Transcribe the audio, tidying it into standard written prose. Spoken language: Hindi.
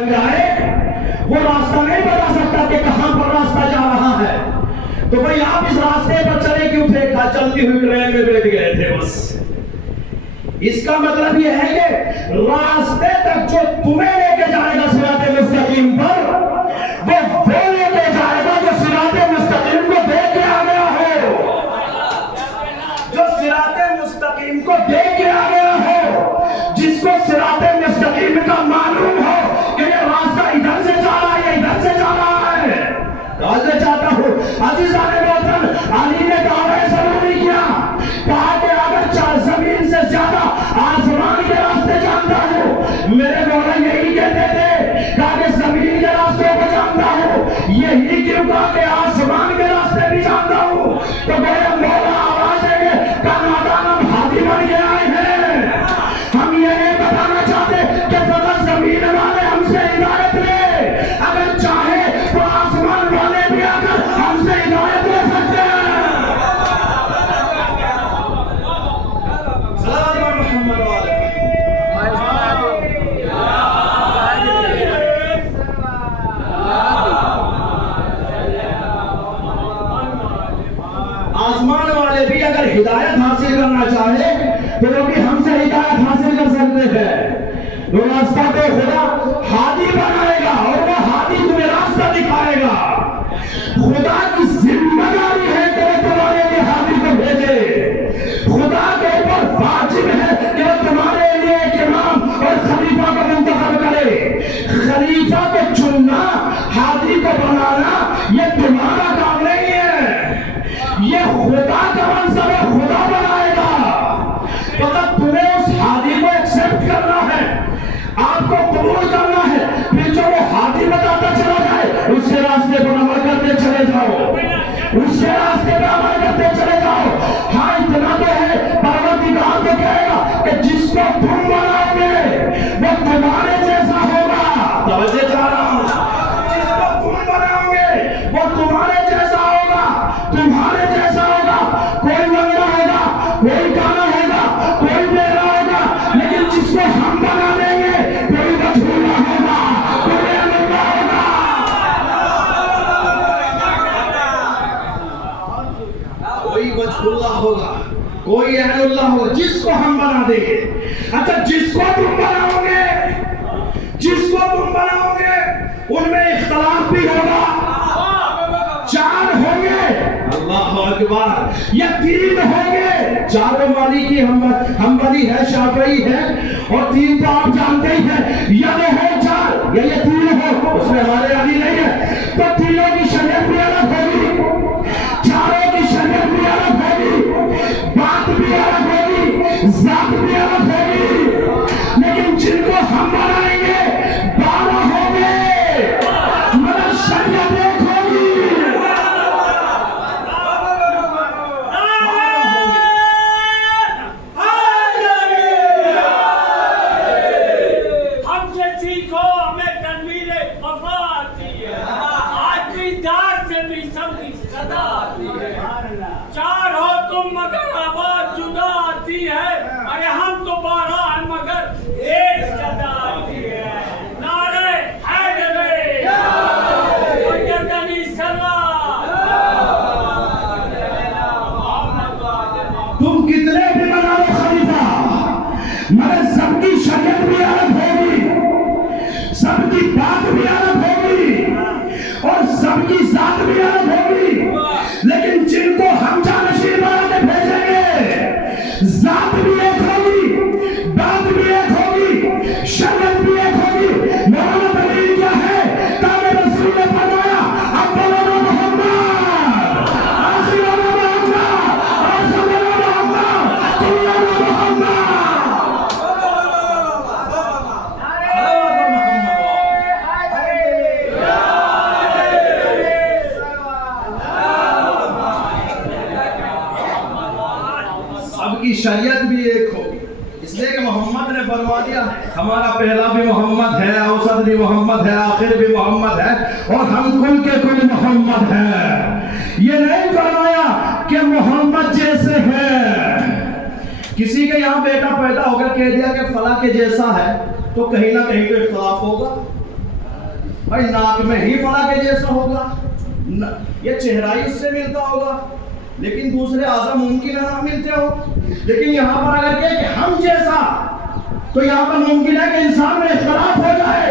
वो रास्ता नहीं बता सकता कि कहां पर रास्ता जा रहा है। तो भाई आप इस रास्ते पर चले क्यों थे? चलती हुई ट्रेन में बैठ गए थे बस। इसका मतलब यह है कि रास्ते तक जो तुम्हें लेके जाएगा सिराते मुस्तकीम पर, वो लेके जाएगा जो सिराते मुस्तकीम को देख के आ गया हो, जो सिराते मुस्तकीम को देख के आ गया हो, जिसको सिराते मुस्तकीम का मालूम हो कि ये रास्ता इधर से जा रहा है, इधर से जा रहा है। मैं चाहता हूँ अजीज़ाने मोहतरम, अली ने दावा ज़रूरी किया, कहा कि अगर जमीन से ज्यादा आसमान के रास्ते जानता हूँ। मेरे मौला यही कहते थे, कहा कि जमीन के रास्तों को जानता हूँ, यही क्यों कहा कि आसमान के रास्ते भी जानता हूँ। तो मेरे मौला आवाज देंगे, नादान हम हाथी बन के आए हैं। हम ये नहीं बताना चाहते कि फकत जमीन वाले हमसे हिदायत ले, अगर चाहे तो आसमान वाले भी आकर हमसे हिदायत ले सकते हैं। आसमान वाले भी अगर हिदायत हासिल करना चाहे तो वो भी हमसे हिदायत हासिल कर सकते हैं। वो रास्ता तो खुदा हादी बनाएगा और वो हादी तुम्हें रास्ता दिखाएगा। खुदा की जिम्मेदारी है कि वो तुम्हारे लिए हादी को भेजे। खुदा के ऊपर वाजिब है कि वो तुम्हारे लिए एक इमाम और खलीफा को मुंतखब करे। खलीफा को चुनना, हादी को बनाना, ये तुम्हारा काम नहीं है, ये खुदा का मंसब है, खुदा बनाएगा। फकत तुम्हें उस हादी को एक्सेप्ट करना है, आपको कबूल करना है, फिर जो वो हादी बताता चला जाए उसके रास्ते पर अमल करते चले जाओ, उसके रास्ते पर अमल करते चले जाओ। हाँ इतना तो है, परवरदिगार तो कहेगा कि जिसको तुम बनाओगे वो तुम्हारे जैसा होगा। तवज्जो चाह रहा हूं, जिसको तुम बनाओगे वो तुम्हारे जैसा होगा, तुम्हारे जैसा होगा। कोई लंगड़ा होगा, कोई काला होगा, कोई बेरा होगा, लेकिन जिसको हम बना देंगे कोई बछूला होगा, कोई अलग होगा। कोई बछूला होगा, कोई अहलुल्लाह होगा, जिसको हम बना देंगे। अच्छा जिसको तुम बनाओगे, जिसको तुम बनाओगे उनमें इख्तलाफ भी होगा। चार होंगे, अल्लाह अकबर, या तीन होंगे। चारों मालिकी हम्बली है, शाफई है, और तीन तो आप जानते ही हैं, या वो हो चार या ये तीन हो, उसमें हमारे अली नहीं है। तो तीनों की शरीयत भी अलग होगी, चारों की शरीयत भी अलग होगी, बात भी अलग होगी, जात भी अलग होगी। लेकिन जिनको हम बनाएंगे 12 होंगे, मगर शरीयत एक होगी। चार हो तुम मगर आवाज जुदा आती है। अरे हम तो 12 हैं मगर एक सदा आती है। नारे हैदरी तुम कितने भी बना लो खलीफा, मगर सबकी शरीयत भी अलग होगी, सबकी बात भी अलग होगी और सबकी जात भी अलग होगी। लेकिन जिनको हम जानशीन बना के भेजेंगे, जात भी एक होगी, बात भी एक होगी, शरीयत भी एक होगी। मौलाना दलील क्या है? ताबे रसूल ने फरमाया, अव्वलुना मोहम्मद, आखिरुना मोहम्मद, आखिरुना मोहम्मद, कुल्लुना मोहम्मद। सबकी शरीयत भी एक होगी, इसलिए कि मोहम्मद ने फरमा दिया, हमारा पहला भी मोहम्मद है, औसत भी मोहम्मद है, आखिर भी मोहम्मद है, और हम कुल के कुल मोहम्मद है। ये नहीं फरमाया कि मोहम्मद जैसे है। किसी के यहाँ बेटा पैदा होकर कह दिया कि फला के जैसा है, तो कहीं ना कहीं तो इख्तलाफ होगा। भाई नाक में ही फड़ा के जैसा होगा, ये चेहरा ही उससे मिलता होगा, लेकिन दूसरे आज़ा मुमकिन है ना मिलते हो। लेकिन यहाँ पर अगर कहे कि हम जैसा, तो यहाँ पर मुमकिन है कि इंसान में इख्तलाफ हो जाए।